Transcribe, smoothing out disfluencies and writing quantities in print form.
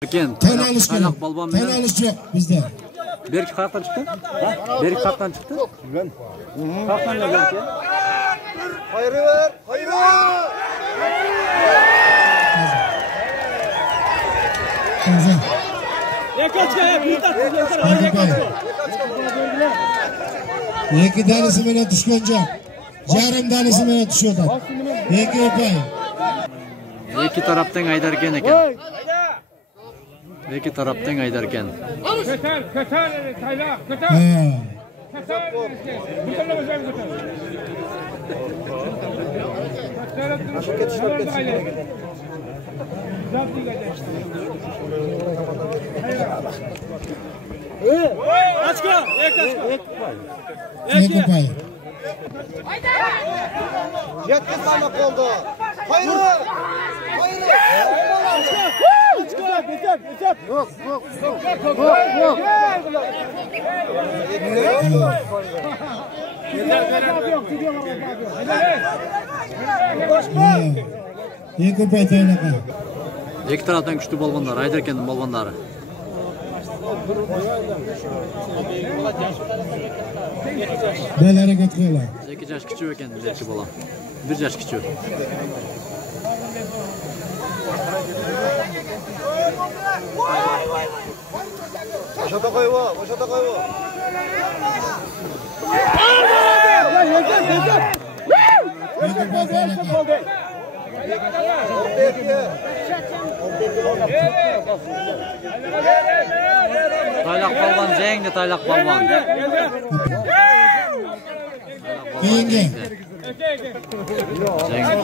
Ten alış gerek. Ten alış yok bizde. Berk kalktan çıktı. Berk kalktan çıktı. Ben. Kalktan da Berk. Hayır ver. Hayır ver. Güzel. İki tanesi bana düşkünce. Yarım tanesi bana düşüyordu. İki öpey. İki taraftan aydarken eken. İki taraftan aydarken. Köter, taylak, köter. Köter. Bu tarafa başlayalım köter. Açka, İki öpey. Yetkizmemek oldu. Hayır. Hayır. Yok. İki öpey teynaka. İki taraftan güçlü balvanlar, aydarken'in balvanları. Böyle hareket kılıyorlar. 8 yaş küçük eken Berk'i balan. 1 yaş küçük. Boşata koyma. İki öpey teynaka. Taylak balvan, zengde taylak balvan. Yenge. Zengde.